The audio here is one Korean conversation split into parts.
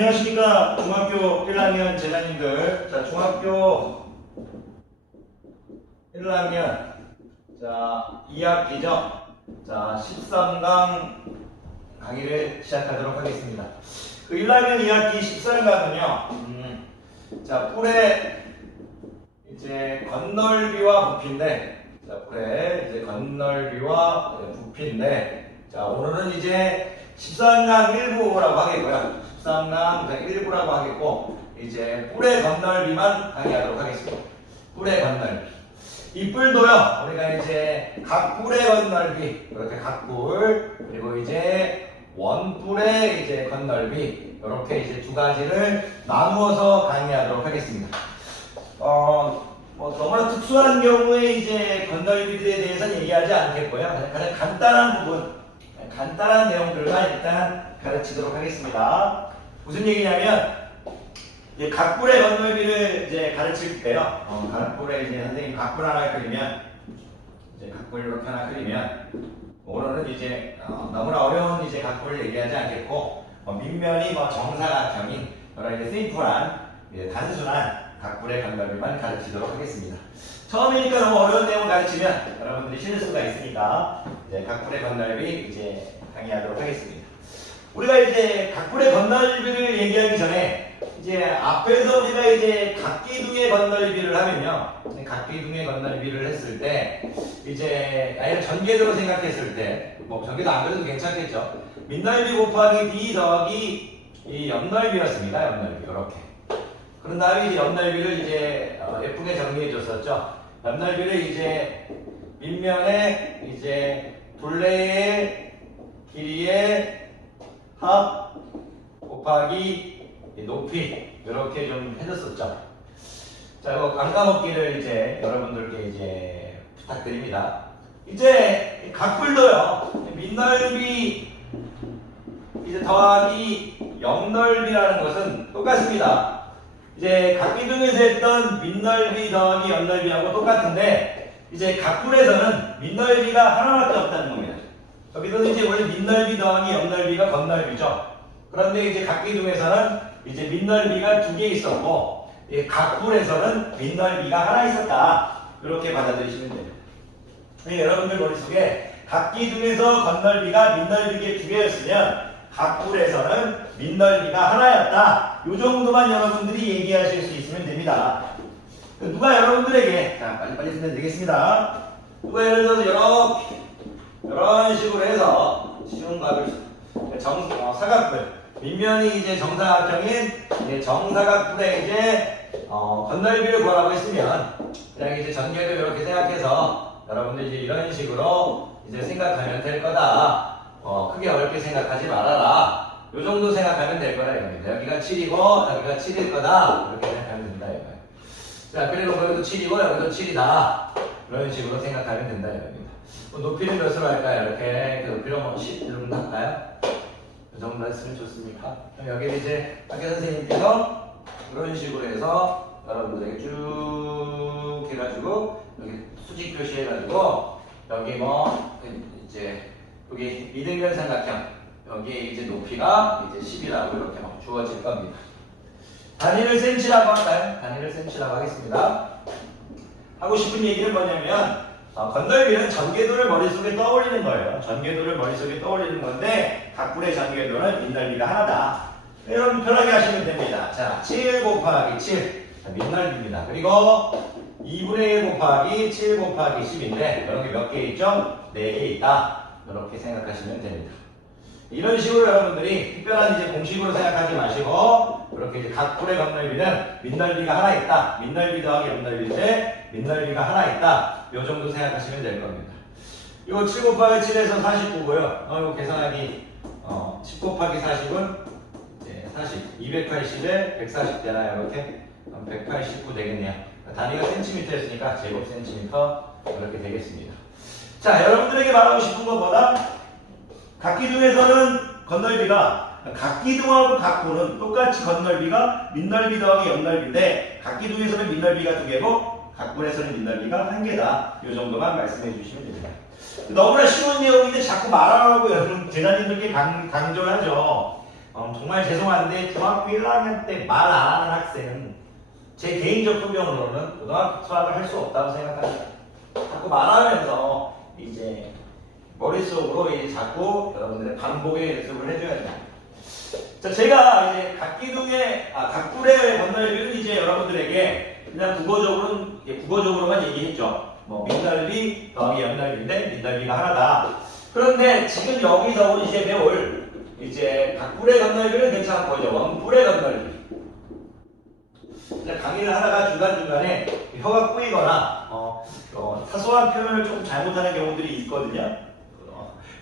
안녕하십니까. 중학교 1학년 제자님들. 자, 중학교 1학년. 자, 2학기죠. 자, 13강 강의를 시작하도록 하겠습니다. 그 1학년 2학기 13강은요, 자, 뿔의 이제 건널비와 부피인데, 자, 뿔의 이제 건널비와 부피인데, 자, 오늘은 이제 13강 1부라고 하겠고요. 13강 1부라고 하겠고, 이제 뿔의 건널비만 강의하도록 하겠습니다. 뿔의 건널비. 이 뿔도요, 우리가 이제 각 뿔의 건널비, 이렇게 각 뿔, 그리고 이제 원뿔의 이제 건널비, 이렇게 이제 두 가지를 나누어서 강의하도록 하겠습니다. 뭐 너무나 특수한 경우에 이제 건널비들에 대해서는 얘기하지 않겠고요. 가장 간단한 부분, 간단한 내용들만 일단 가르치도록 하겠습니다. 무슨 얘기냐면, 이제 각뿔의 건널비를 이제 가르칠 때요. 각뿔에 이제 선생님 각뿔 하나 그리면, 이제 각뿔 이렇게 하나 그리면, 오늘은 이제 너무나 어려운 이제 각뿔을 얘기하지 않겠고, 밑면이 뭐 정사각형인 여러 이제 심플한, 이제 단순한 각뿔의 건널비만 가르치도록 하겠습니다. 처음이니까 너무 어려운 내용을 가르치면 여러분들이 싫을 수가 있으니까 이제 각뿔의 건널비 이제 강의하도록 하겠습니다. 우리가 이제 각뿔의 건널비를 얘기하기 전에 이제 앞에서 우리가 이제 각기둥의 건널비를 하면요, 각기둥의 건널비를 했을 때 이제 아예 전개도로 생각했을 때 뭐 전개도 안 그래도 괜찮겠죠. 밑넓이 곱하기 b 더하기 이 옆넓이였습니다. 옆넓이 이렇게. 그런 다음에 이제 옆넓이를 이제 예쁘게 정리해 줬었죠. 옆넓이를 이제 밑면에 이제 둘레의 길이의 합 곱하기 높이 이렇게 좀 해줬었죠. 자, 이거 안 까먹기를 이제 여러분들께 이제 부탁드립니다. 이제 각뿔도요, 밑넓이 이제 더하기 옆넓이라는 것은 똑같습니다. 이제 각기둥에서 했던 밑넓이 더하기 옆넓이하고 똑같은데, 이제 각뿔에서는 밑넓이가 하나밖에 없다는 겁니다. 여기서는 이제 원래 밑넓이 더하기 옆넓이가 건넓이죠. 그런데 이제 각기둥에서는 이제 밑넓이가 두 개 있었고, 각뿔에서는 밑넓이가 하나 있었다. 이렇게 받아들이시면 됩니다. 여러분들 머릿속에 각기둥에서 건넓이가 밑넓이게 두 개였으면 각뿔에서는 밑넓이가 하나였다. 이 정도만 여러분들이 얘기하실 수 있으면 됩니다. 누가 여러분들에게, 자, 빨리빨리 쓰면 되겠습니다. 누가 예를 들어서 이렇게 이런 식으로 해서 쉬운 값을 사각뿔, 밑면이 이제 정사각형인 이제 정사각뿔에 이제 건널비를 구하라고 했으면 그냥 이제 전개도 이렇게 생각해서 여러분들 이제 이런 식으로 이제 생각하면 될 거다. 크게 어렵게 생각하지 말아라. 요 정도 생각하면 될 거다 이겁니다. 여기가 7이고 여기가 7일 거다. 이렇게 생각하면 된다 이거예요. 자, 그리고 여기도 7이고 여기도 7이다. 이런 식으로 생각하면 된다 이겁니다. 높이는 몇으로 할까요? 이렇게 높이로 뭐 10 정도 할까요? 이 정도 했으면 좋습니까? 여기 이제 학교 선생님께서 이런 식으로 해서 여러분들에게 쭉 해가지고 여기 수직 표시해가지고 여기 뭐 이제 여기 이등변 삼각형 여기에 이제 높이가 이제 10이라고 이렇게 막 주어질 겁니다. 단위를 cm라고 할까요? 단위를 cm라고 하겠습니다. 하고 싶은 얘기는 뭐냐면 건널비는 전개도를 머릿속에 떠올리는 거예요. 전개도를 머릿속에 떠올리는 건데 각뿔의 전개도는 밑넓이가 하나다. 여러분 편하게 하시면 됩니다. 자, 7 곱하기 7 밑넓이입니다. 그리고 2분의 1 곱하기 7 곱하기 10인데 이런 게 몇 개 있죠? 4개 있다. 이렇게 생각하시면 됩니다. 이런 식으로 여러분들이 특별한 이제 공식으로 생각하지 마시고 이렇게 이제 각뿔의 건널비는 밑넓이가 하나 있다. 밑넓이 더하기 옆넓이인데 밑넓이가 하나 있다. 요 정도 생각하시면 될 겁니다. 이거 7 곱하기 7에서 49고요. 이거 계산하기 10 곱하기 40은 이제 40, 280에 140 되나요? 이렇게 189 되겠네요. 단위가 센티미터였으니까 제곱 센티미터 이렇게 되겠습니다. 자, 여러분들에게 말하고 싶은 것보다 각기둥에서는 건널비가 각기둥하고 각뿔은 똑같이 건널비가 밑넓이 더하기 옆넓이인데 각기둥에서는 밑넓이가 2개고 각뿔에서는 밑넓이가 1개다. 이 정도만 말씀해 주시면 됩니다. 너무나 쉬운 내용인데 자꾸 말하라고 여러분 제자님들께 강조를 하죠. 정말 죄송한데 중학교 1학년 때 말 안 하는 학생은 제 개인적 소견으로는 고등학교 수학을 할 수 없다고 생각합니다. 자꾸 말하면서 이제 머릿속으로 이제 자꾸 여러분들의 반복의 연습을 해줘야 돼요. 자, 제가 이제 각불의 건널비는 이제 여러분들에게 그냥 국어적으로만 얘기했죠. 뭐 민넓이 더하기 연넓이인데 민넓이가 하나다. 그런데 지금 여기서 우리 이제 배울 이제 각불의 건널비는 괜찮은 거죠. 원불의 건널비. 강의를 하다가 중간중간에 혀가 꼬이거나 사소한 표현을 조금 잘못하는 경우들이 있거든요.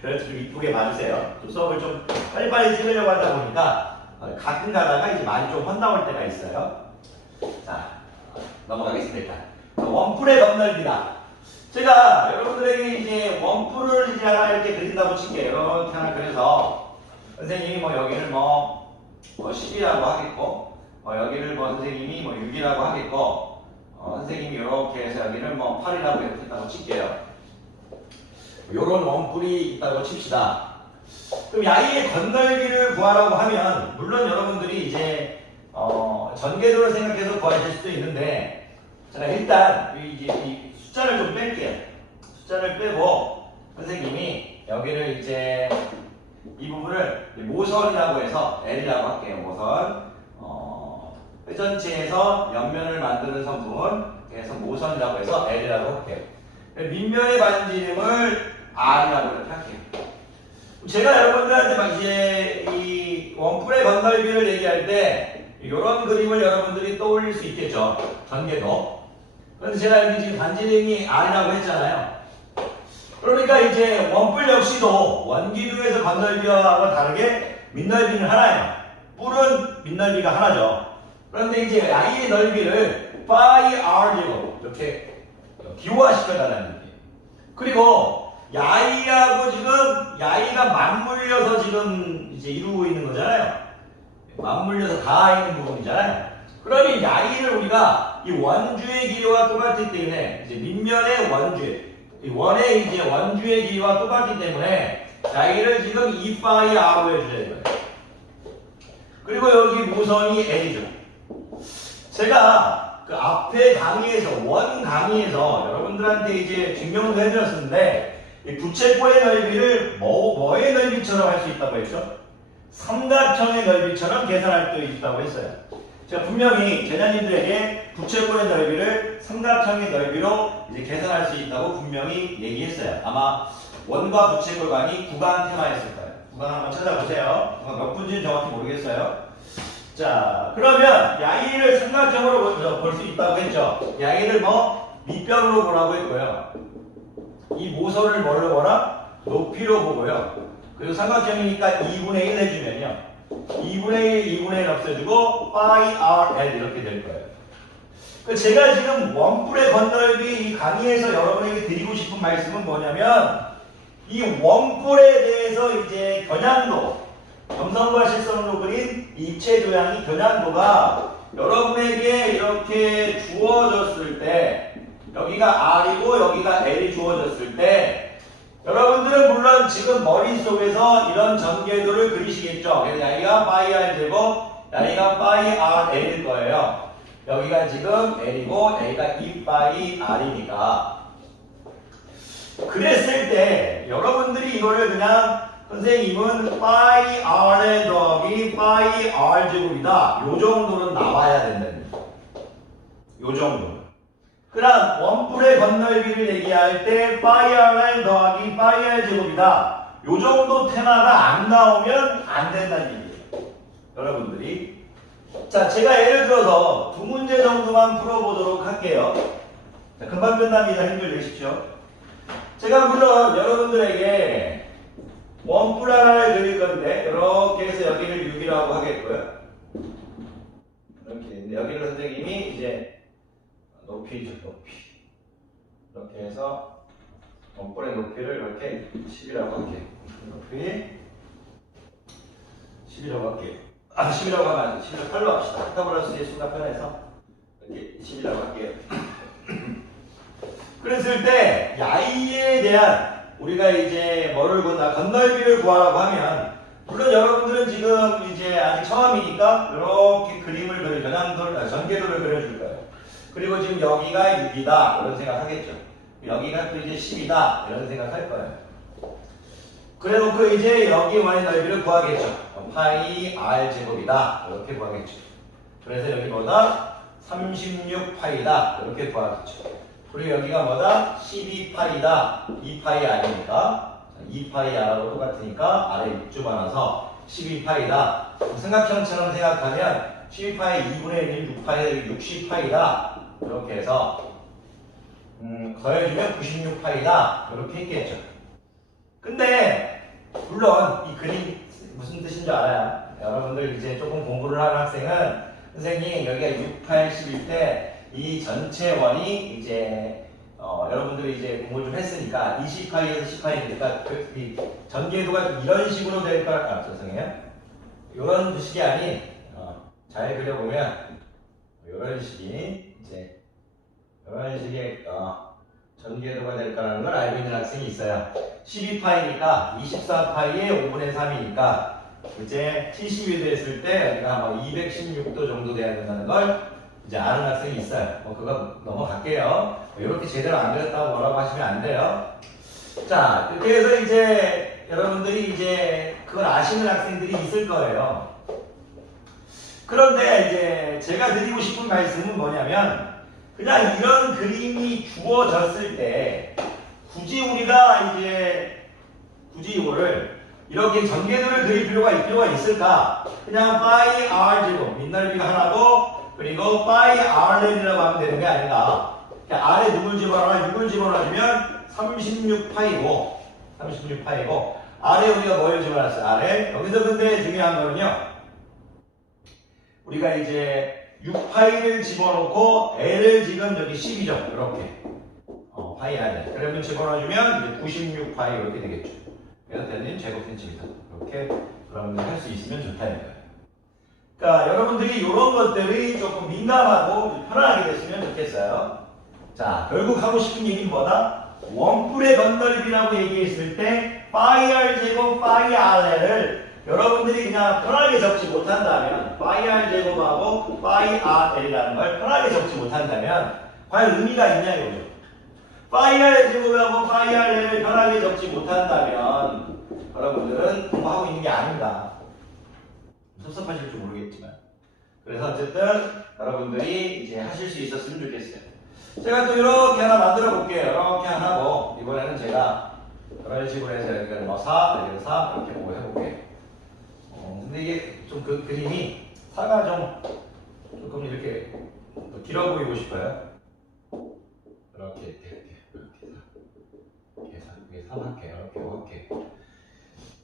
그래서 좀 이쁘게 봐주세요. 또 수업을 좀 빨리빨리 찍으려고 하다 보니까 가끔 가다가 이제 많이 좀 혼나올 때가 있어요. 자, 넘어가겠습니다. 원뿔의 건널비다. 제가 여러분들에게 이제 원뿔을 이제 하나 이렇게 그린다고 칠게요. 이렇게 하나 그려서 선생님이 뭐 여기를 뭐 10이라고 하겠고, 여기를 뭐 선생님이 뭐 6이라고 하겠고, 선생님이 이렇게 해서 여기를 뭐 8이라고 이렇게 했다고 칠게요. 요런 원뿔이 있다고 칩시다. 그럼 야이의 건널비를 구하라고 하면 물론 여러분들이 이제 전개도를 생각해서 구하실 수도 있는데 제가 일단 이 숫자를 좀 뺄게요. 숫자를 빼고 선생님이 여기를 이제 이 부분을 모선이라고 해서 L이라고 할게요. 모선. 회전체에서 옆면을 만드는 성분 그래서 모선이라고 해서 L이라고 할게요. 밑면의 반지름을 R이라고 이렇게 할게요. 제가 여러분들한테 막 이제 이 원뿔의 건널비를 얘기할 때 이런 그림을 여러분들이 떠올릴 수 있겠죠. 전개도. 그런데 제가 여기 지금 반지름이 R이라고 했잖아요. 그러니까 이제 원뿔 역시도 원기둥에서 건널비와 다르게 밑넓이는 하나예요. 뿔은 밑넓이가 하나죠. 그런데 이제 I의 넓이를 파이 R 제곱 이렇게 기호화시켜달라는 얘기예요. 그리고 야이하고 지금 야이가 맞물려서 지금 이제 이루고 있는 거잖아요. 맞물려서 닿아 있는 부분이잖아요. 그러니 야이를 우리가 이 원주의 길이와 똑같기 때문에 이제 밑면의 원주, 이 원의 이제 원주의 길이와 똑같기 때문에 야이를 지금 2파이 R로 해주셔야 돼요. 그리고 여기 모선이 L이죠. 제가 그 앞에 강의에서 원 강의에서 여러분들한테 이제 증명도 해드렸었는데 이 부채꼴의 넓이를 뭐의 넓이처럼 할 수 있다고 했죠? 삼각형의 넓이처럼 계산할 수 있다고 했어요. 제가 분명히 제자님들에게 부채꼴의 넓이를 삼각형의 넓이로 이제 계산할 수 있다고 분명히 얘기했어요. 아마 원과 부채꼴 간이 구간 테마였을 거예요. 구간 한번 찾아보세요. 몇 분인지는 정확히 모르겠어요. 자, 그러면 야이를 삼각형으로 볼 수 있다고 했죠. 야이를 뭐 밑변으로 보라고 했고요. 이 모선을 뭘로 보라? 높이로 보고요. 그리고 삼각형이니까 2분의 1 해주면요. 2분의 1, 2분의 1 없애주고 파이 R, L 이렇게 될 거예요. 제가 지금 원뿔의 건널비 이 강의에서 여러분에게 드리고 싶은 말씀은 뭐냐면 이 원뿔에 대해서 이제 겨냥도 점성과 실성으로 그린 입체 도형이 겨냥도가 여러분에게 이렇게 주어졌을 때 여기가 R이고 여기가 L이 주어졌을 때 여러분들은 물론 지금 머릿속에서 이런 전개도를 그리시겠죠. 그래서 여기가 파이 R 제곱 여기가 파이 R L일 거예요. 여기가 지금 L이고 여기가 2파이 R이니까 그랬을 때 여러분들이 이거를 그냥 선생님은 파이 R의 더하기 파이 R 제곱이다. 요 정도는 나와야 된다는 거예요. 요 정도는. 그럼 원뿔의 건널비를 얘기할 때 파이 R 더하기 파이 R 제곱이다. 요 정도 테마가 안 나오면 안 된다는 얘기예요. 여러분들이. 자, 제가 예를 들어서 두 문제 정도만 풀어보도록 할게요. 자, 금방 끝납니다. 힘들내십시오. 제가 물론 여러분들에게 원뿔 하나를 그릴 건데 이렇게 해서 여기를 6이라고 하겠고요. 이렇게 여기를 선생님이 이제 높이죠. 높이. 이렇게 해서 원뿔의 높이를 이렇게 10이라고 할게요. 높이 10이라고 할게요. 10이라고 하면 안 돼. 10을 8로 합시다. 피타고라스의 수가 편해서 이렇게 10이라고 할게요. 그랬을 때 야이에 대한 우리가 이제 뭐를 건널비를 구하라고 하면 물론 여러분들은 지금 이제 아직 처음이니까 이렇게 그림을 전개도를 그려줄 거예요. 그리고 지금 여기가 6이다 이런 생각하겠죠. 여기가 또 이제 10이다 이런 생각할 거예요. 그래놓고 이제 여기 원의 넓이를 구하겠죠. 파이 r 제곱이다 이렇게 구하겠죠. 그래서 여기 뭐다? 36파이다 이렇게 구하겠죠. 그리고 여기가 뭐다? 12파이다 2파이 r이니까 2파이 r하고 똑같으니까 아래 6 집어넣어서 12파이다. 삼각형처럼 생각하면 12파이 2분의 1 6파이 60파이다 이렇게 해서 더해주면 96파이다 이렇게 했겠죠. 근데 물론 이 그림 무슨 뜻인 줄 알아요? 여러분들 이제 조금 공부를 하는 학생은 선생님 여기가 6, 8, 10일 때 이 전체 원이 이제 여러분들이 이제 공부 좀 했으니까 20파이에서 10파이니까 이 전개도가 이런 식으로 될 거라 죄송해요. 이런 식이 아닌 잘 그려보면 이런 식이 이제 이런 식의 전개도가 될 거라는 걸 알고 있는 학생이 있어요. 12파이니까 24파이의 5분의 3이니까 이제 70이 됐을 때 여기가 216도 정도 돼야 된다는 걸 이제 아는 학생이 있어요. 그거 넘어갈게요. 이렇게 제대로 안 그렸다고 뭐라고 하시면 안 돼요. 자, 이렇게 해서 이제 여러분들이 이제 그걸 아시는 학생들이 있을 거예요. 그런데 이제 제가 드리고 싶은 말씀은 뭐냐면 그냥 이런 그림이 주어졌을 때 굳이 우리가 이제 이거를 이렇게 전개도를 그릴 필요가 있을까? 그냥 파이 r 제곱 밑넓이가 하나고 그리고 파이 r이라고 하면 되는 게 아닌가? 아래 누굴 집어넣어? 6을 집어넣어주면 36파이고 아래 우리가 뭘 집어넣었어요? 아래 여기서 근데 중요한 거는요. 우리가 이제 6파이를 집어넣고 L을 지금 여기 10이죠. 이렇게 파이 r 그러면 집어넣어주면 이제 96파이 이렇게 되겠죠. 그래서 되는 제곱 센티미터 이렇게 여러분들 할 수 있으면 좋다니까요. 그러니까 여러분들이 이런 것들이 조금 민감하고 편안하게 됐으면 좋겠어요. 자, 결국 하고 싶은 얘기는 뭐다? 원뿔의 건넓이라고 얘기했을 때 파이 r 제곱 파이 r을 여러분들이 그냥 편하게 적지 못한다면 파이 r 제곱하고 파이 r이라는 걸 편하게 적지 못한다면 과연 의미가 있냐 이거죠. 파이 r 제곱하고 파이 r을 편하게 적지 못한다면 여러분들은 공부하고 있는 게 아닌가. 섭섭하실지 모르겠지만. 그래서 어쨌든 여러분들이 이제 하실 수 있었으면 좋겠어요. 제가 또 이렇게 하나 만들어 볼게요. 이렇게 하나 하고 이번에는 제가 이런 식으로 해서 여기가 뭐 4, 여기가 3 이렇게 보고 해볼게요. 근데 이게 좀 그 그림이 사가 조금 이렇게 길어 보이고 싶어요. 이렇게 3 할게요. 이렇게 할게요.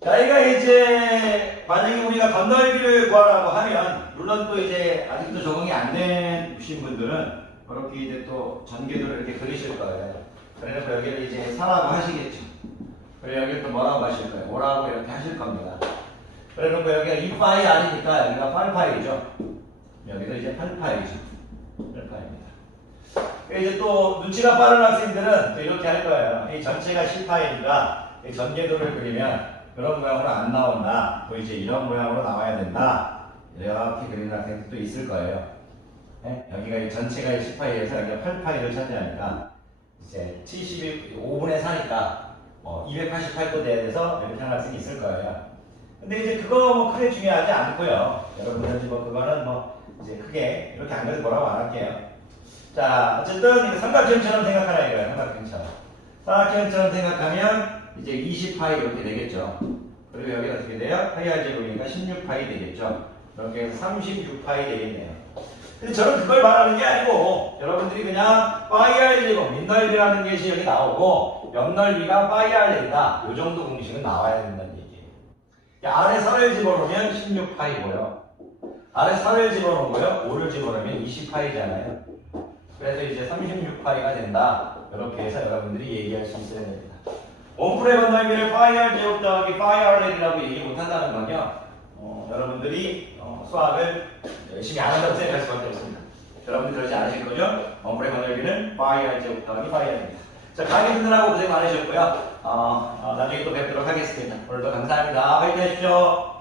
자, 이거 이제 만약에 우리가 건넓이를 구하라고 하면 물론 또 이제 아직도 적응이 안 되신 분들은 이렇게 이제 또 전개도를 이렇게 그리실 거예요. 그래서 여기를 이제 4라고 하시겠죠. 그리고 여기를 또 뭐라고 하실 거예요? 5라고 이렇게 하실 겁니다. 그래서 여기가 2파이 아니니까 여기가 8파이죠. 여기도 이제 8파이죠. 8파이입니다. 이제 또 눈치가 빠른 학생들은 또 이렇게 할 거예요. 이 전체가 10파이니까 이 전개도를 그리면 이런 모양으로 안 나온다. 또 이제 이런 모양으로 나와야 된다. 이렇게 그리는 학생들도 있을 거예요. 네? 여기가 이 전체가 10파이에서 여기가 8파이를 차지하니까 이제 75분의 4니까 288도 돼야 돼서 이렇게 하는 학생이 있을 거예요. 근데 이제 그거 뭐 크게 중요하지 않고요. 여러분들 뭐 그거는 뭐 이제 크게 이렇게 안 그래도 뭐라고 안 할게요. 자, 어쨌든 이거 삼각형처럼 생각하라 이거예요. 삼각형처럼. 삼각형처럼 생각하면 이제 20파이 이렇게 되겠죠. 그리고 여기가 어떻게 돼요? 파이 r 제곱이니까 16파이 되겠죠. 이렇게 해서 36파이 되겠네요. 근데 저는 그걸 말하는 게 아니고 여러분들이 그냥 파이 r 제곱 밑넓이라는 것이 여기 나오고 옆넓이가 파이 r이다. 이 정도 공식은 나와야 된다는 얘기예요. 아래 3을 집어넣으면 16파이고요. 아래 3을 집어넣고요. 5를 집어넣으면 20파이잖아요. 그래서 이제 36파이가 된다. 이렇게 해서 여러분들이 얘기할 수 있어야 됩니다. 원뿔의 건넓이를 파이 r 제곱 더하기 파이 r이라고 얘기 못한다는 건요. 여러분들이 수학을 열심히 안 한다고 생각할 수밖에 없습니다. 여러분들 그러지 않으실 거죠? 원뿔의 건넓이는 파이 r 제곱 더하기 파이 r입니다. 자, 강의 듣느라고 고생 많으셨고요. 나중에 또 뵙도록 하겠습니다. 오늘도 감사합니다. 화이팅 하십시오.